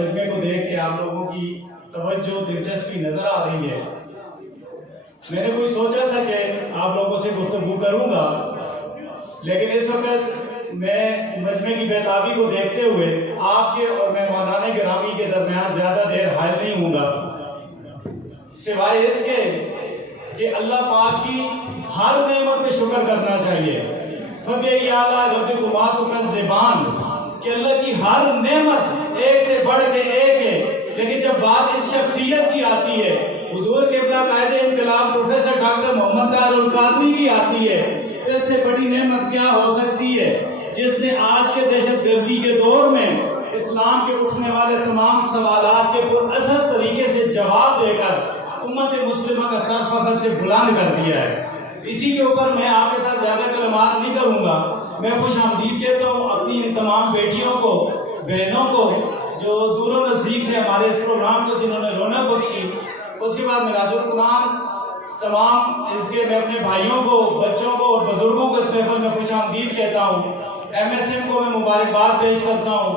मजमे को देख के आप लोगों की तवज्जो दिलचस्पी नजर आ रही है। मैंने कुछ सोचा था कि आप लोगों से गुफ्तगू करूंगा, लेकिन इस वक्त मैं मजमे की बेताबी को देखते हुए आपके और मेहमानाने गिरामी के दरमियान ज्यादा देर हायल नहीं होऊंगा, सिवाय इसके कि अल्लाह पाक की हर नेमत पे शुक्र करना चाहिए। ज़बान कि अल्लाह की हर नेमत एक से बढ़ के एक है, लेकिन जब बात इस शख्सियत की आती है, हुजूर क़िबला कायदे इंक़िलाब प्रोफेसर डॉक्टर मोहम्मद ताहिर अल कादरी की आती है, तो इससे बड़ी नेमत क्या हो सकती है, जिसने आज के दहशतगर्दी के दौर में इस्लाम के उठने वाले तमाम सवालात के पुरअसर तरीके से जवाब देकर उम्मत मुस्लिमा का सर फख्र से बुलंद कर दिया है। इसी के ऊपर मैं आपके साथ ज्यादा कलमात नहीं करूंगा। मैं खुश आमदीद कहता हूँ अपनी इन तमाम बेटियों को, बहनों को जो दूरों नजदीक से हमारे इस प्रोग्राम को जिन्होंने रौनक बख्शी। उसके बाद मिराजुल कुरान तमाम इसके मैं अपने भाइयों को, बच्चों को और बुजुर्गों को इस महफिल में खुश आमदीद कहता हूँ। MSM को मैं मुबारकबाद पेश करता हूँ।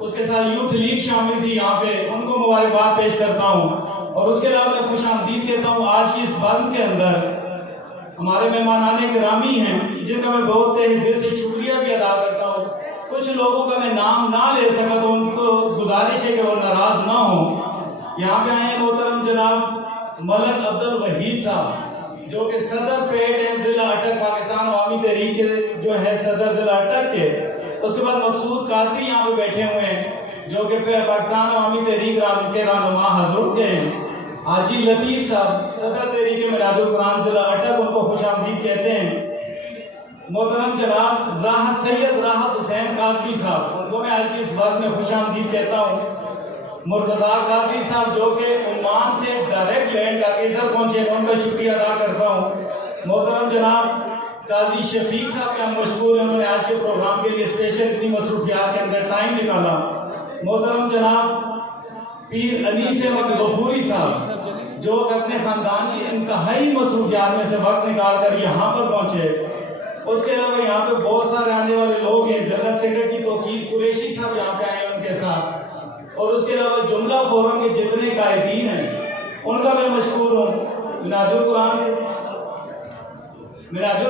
उसके साथ यूथ लीग शामिल थी यहाँ पे, उनको मुबारकबाद पेश करता हूँ। और उसके अलावा मैं खुश आमदीद कहता हूँ आज की इस बात के अंदर हमारे मेहमानाने गिरामी हैं, जिनका मैं बहुत तहे दिल से शुक्रिया भी अदा करता हूँ। कुछ लोगों का मैं नाम ना ले सका तो उनको गुजारिश है कि वो नाराज ना हो। यहाँ पे आए मोहतरम जनाब मलक अब्दुल वहीद साहब, जो कि सदर पेट है जिला अटक, पाकिस्तान अवामी तहरीक के जो है सदर जिला अटक के। उसके बाद मकसूद कादरी यहाँ पे बैठे हुए हैं, जो कि पाकिस्तान अवामी तहरीक के रहनुमा हजूर के हैं। हाजी लतीफ़ साहब सदर तहरीक मिराजुल कुरान जिला अटक, उनको खुशामदीद कहते हैं। मोहतरम जनाब राहत सैयद राहत हुसैन काजमी साहब, उनको मैं आज की इस बात में खुशामदीद कहता हूँ। मुर्तज़ा कादरी साहब जो कि ओमान से डायरेक्ट लैंड करके इधर पहुँचे, मैं उनका शुक्रिया अदा करता हूँ। मोहतरम जनाब काजी शफीक साहब के हम मशहूर हैं, उन्होंने आज के प्रोग्राम के लिए स्पेशल इतनी मसरूफियात के अंदर टाइम निकाला। मोहतरम जनाब पीर अनीस अहमद गफूरी साहब, जो अपने खानदान की इंतहाई मसरूफियात में से वक्त निकाल कर यहाँ पर पहुँचे। उसके अलावा यहाँ पे बहुत सारे आने वाले लोग हैं। जनरल सेक्रेटरी तोकीर कुरैशी साहब यहाँ पे आए उनके साथ, और उसके अलावा जुमला फोरम के जितने कायदीन हैं उनका मैं मशहूर हूँ। मिराजुल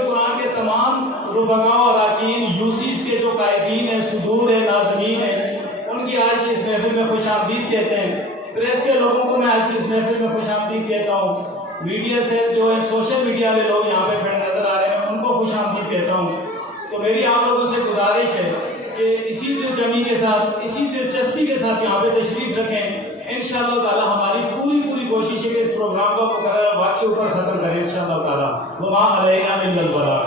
कुरान के तमाम रुफका और अरकान यूसीस के जो कायदीन हैं, सुदूर है, नाज़मीन है, उनकी आज की इस महफिल में खुशामदीद कहते हैं। प्रेस के लोगों को मैं आज की इस महफिल में खुशामदीद कहता हूँ। मीडिया से जो है सोशल मीडिया वाले लोग यहाँ पे खड़े नजर आ रहे हैं, उनको खुशामदीद कहता हूँ। तो मेरी आप लोगों से गुजारिश है कि इसी दिलजमी के साथ, इसी दिलचस्पी के साथ यहाँ पे तशरीफ रखें। इंशाअल्लाह ताला हमारी पूरी कोशिश है कि इस प्रोग्राम को मुकर्रर वक्त के ऊपर खत्म करें इंशाअल्लाह ताला। वमा अलैना इल्लल बलाग।